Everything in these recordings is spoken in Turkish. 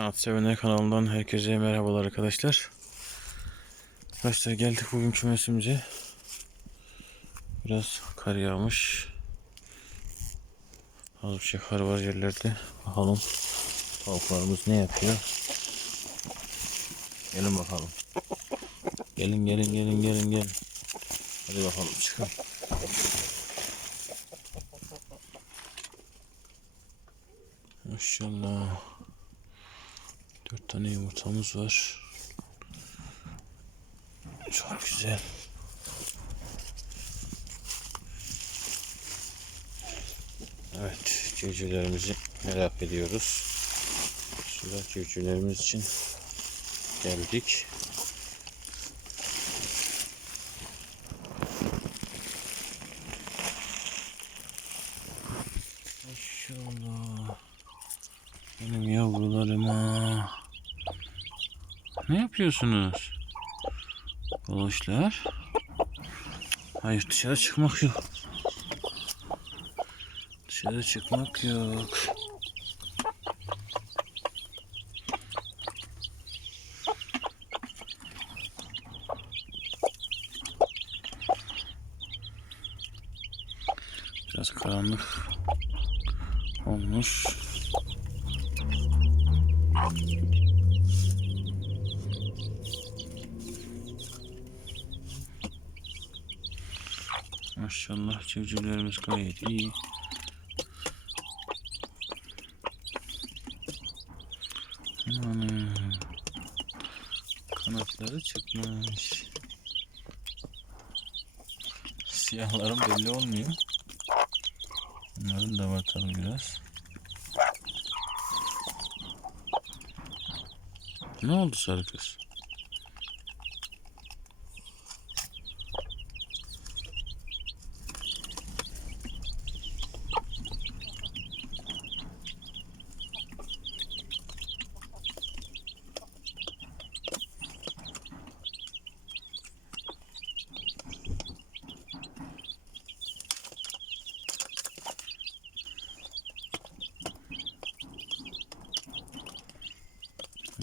Kanat Sevenler kanalından herkese merhabalar arkadaşlar. Arkadaşlar geldik bugün kümesimize. Biraz kar yağmış. Az bir şey kar var yerlerde. Bakalım tavuklarımız ne yapıyor. Gelin bakalım. Gelin gelin gelin gelin gelin. Hadi bakalım çıkın. Maşallah. Tane yumurtamız var. Çok güzel. Evet, civcivlerimizi merak ediyoruz. Şurada civcivlerimiz için geldik. Maşallah. Benim yavrularıma. Ne yapıyorsunuz? Baloşlar. Hayır dışarı çıkmak yok. Dışarı çıkmak yok. Biraz karanlık olmuş. Maşallah civcivlerimiz gayet iyi. Aman. Kanatları çıkmış. Siyahlarım belli olmuyor. Bunların da tabi biraz. Ne oldu sarı kız?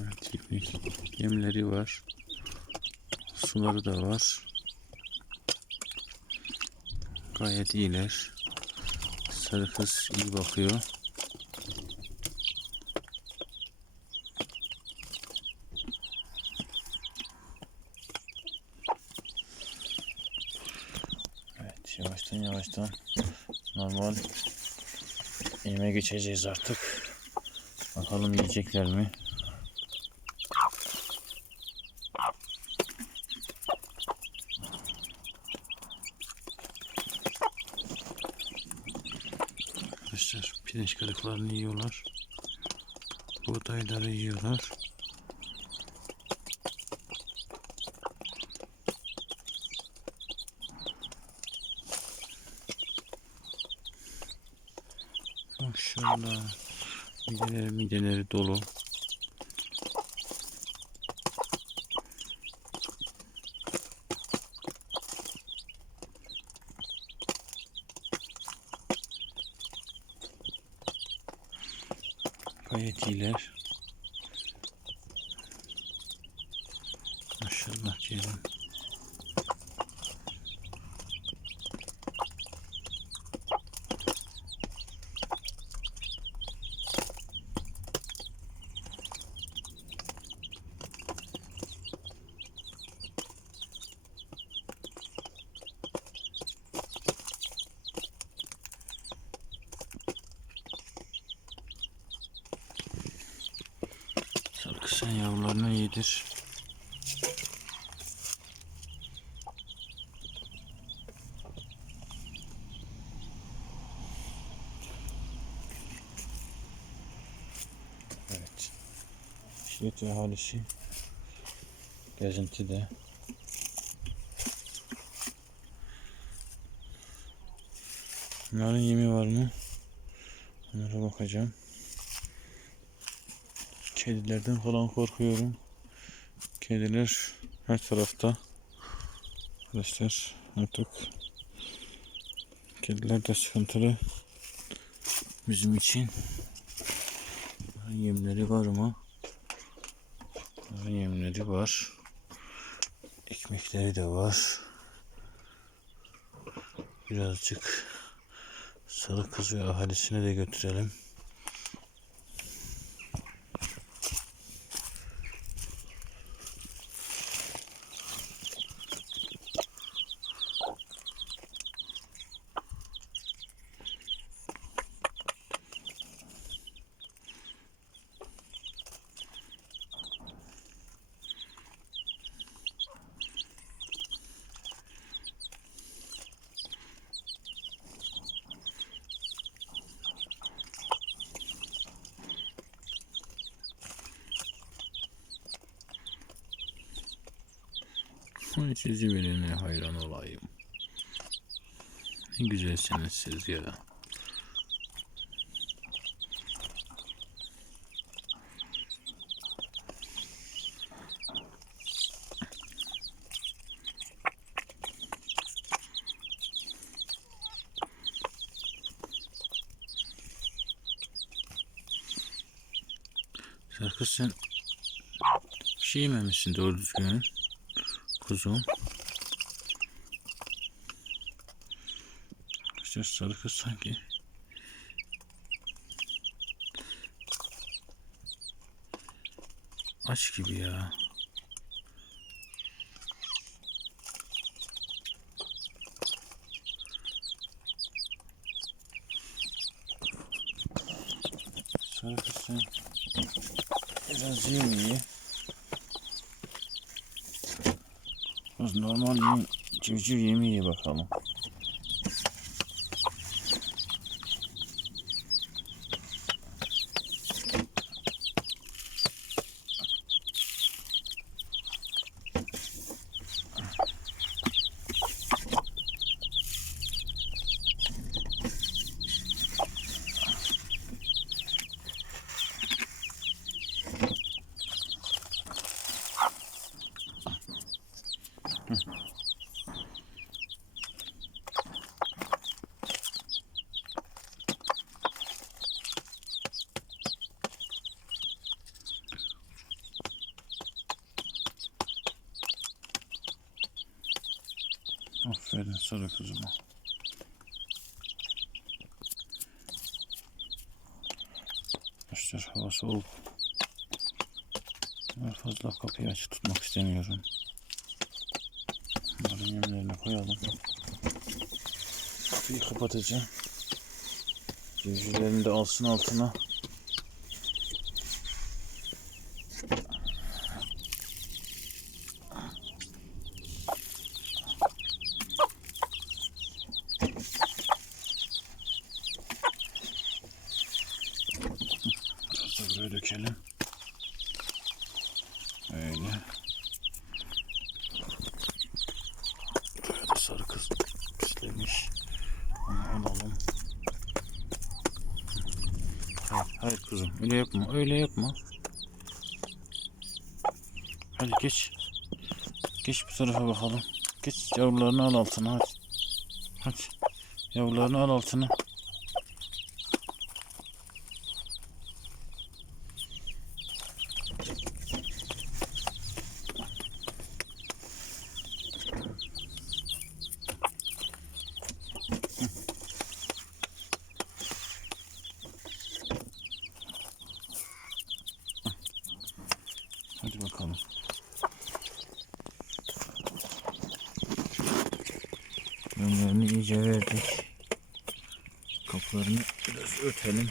Evet, yemlik- yemleri var. Suları da var. Gayet iyiler. Sarı kız iyi bakıyor. Evet, yavaştan yavaştan normal yeme geçeceğiz artık. Bakalım yiyecekler mi? Arkadaşlar pirinç kırıklarını yiyorlar. Buğdayları yiyorlar. Maşallah. Mideleri mideleri dolu. Gayet iyiler. Maşallah diyelim. Sarkı sen yavrularına yedir. Evet. Şiret ahalisi gezintide. Bunların yemi var mı? Onlara bakacağım. Kedilerden falan korkuyorum. Kediler her tarafta. Arkadaşlar artık kediler de sıkıntılı bizim için. Yemleri var mı? Yemleri var. Ekmekleri de var. Birazcık sarı kız ve ahalisine de götürelim. Ay sizi verene hayran olayım. Ne güzelsiniz siz ya. Sarkız sen şey yememişsin doğru düzgün. Kuzum. İşte sarı kız sanki. Aç gibi ya. Sarı kız sen biraz yem Biraz normal yem, civciv yemi ye bakalım. Aferin sarı kızıma. Arkadaşlar hava soğuk. Ben fazla kapıyı açık tutmak istemiyorum. Bunların yemlerini koyalım. Kapıyı kapatacağım. Civcivlerini de alsın altına. Biraz da buraya dökelim. Öyle. Buraya da sarı kız pislemiş. Onu alalım. Hayır, hayır kızım öyle yapma öyle yapma. Hadi geç. Geç bu tarafa bakalım. Geç yavrularını al altına hadi. Hadi. Yavrularını al altına. Hadi bakalım. Yönlerini iyice verdik. Kapılarını biraz ötelim.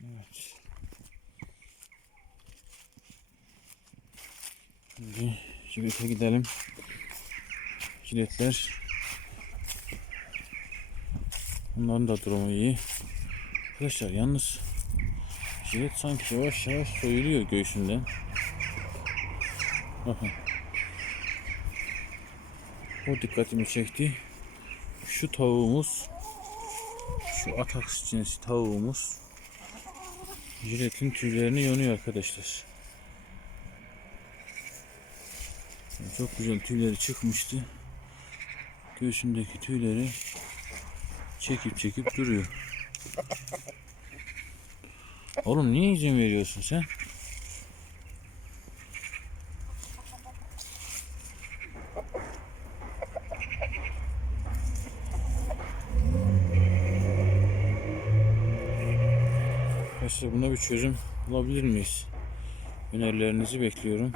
Evet. Şimdi Cibet'e gidelim. Jiletler. Bunların da durumu iyi. Arkadaşlar yalnız jilet sanki yavaş yavaş soyuluyor göğsünden. Bakın. O dikkatimi çekti. Şu tavuğumuz şu ataks cinsi tavuğumuz jiletin tüylerini yonuyor arkadaşlar. Çok güzel tüyleri çıkmıştı. göğsündeki tüyleri çekip çekip duruyor. Oğlum niye izin veriyorsun sen? Arkadaşlar buna bir çözüm bulabilir miyiz? Önerilerinizi bekliyorum.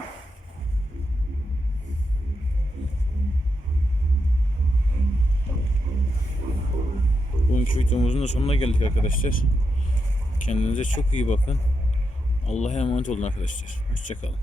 Bugünkü videomuzun da sonuna geldik arkadaşlar. Kendinize çok iyi bakın. Allah'a emanet olun arkadaşlar. Hoşçakalın.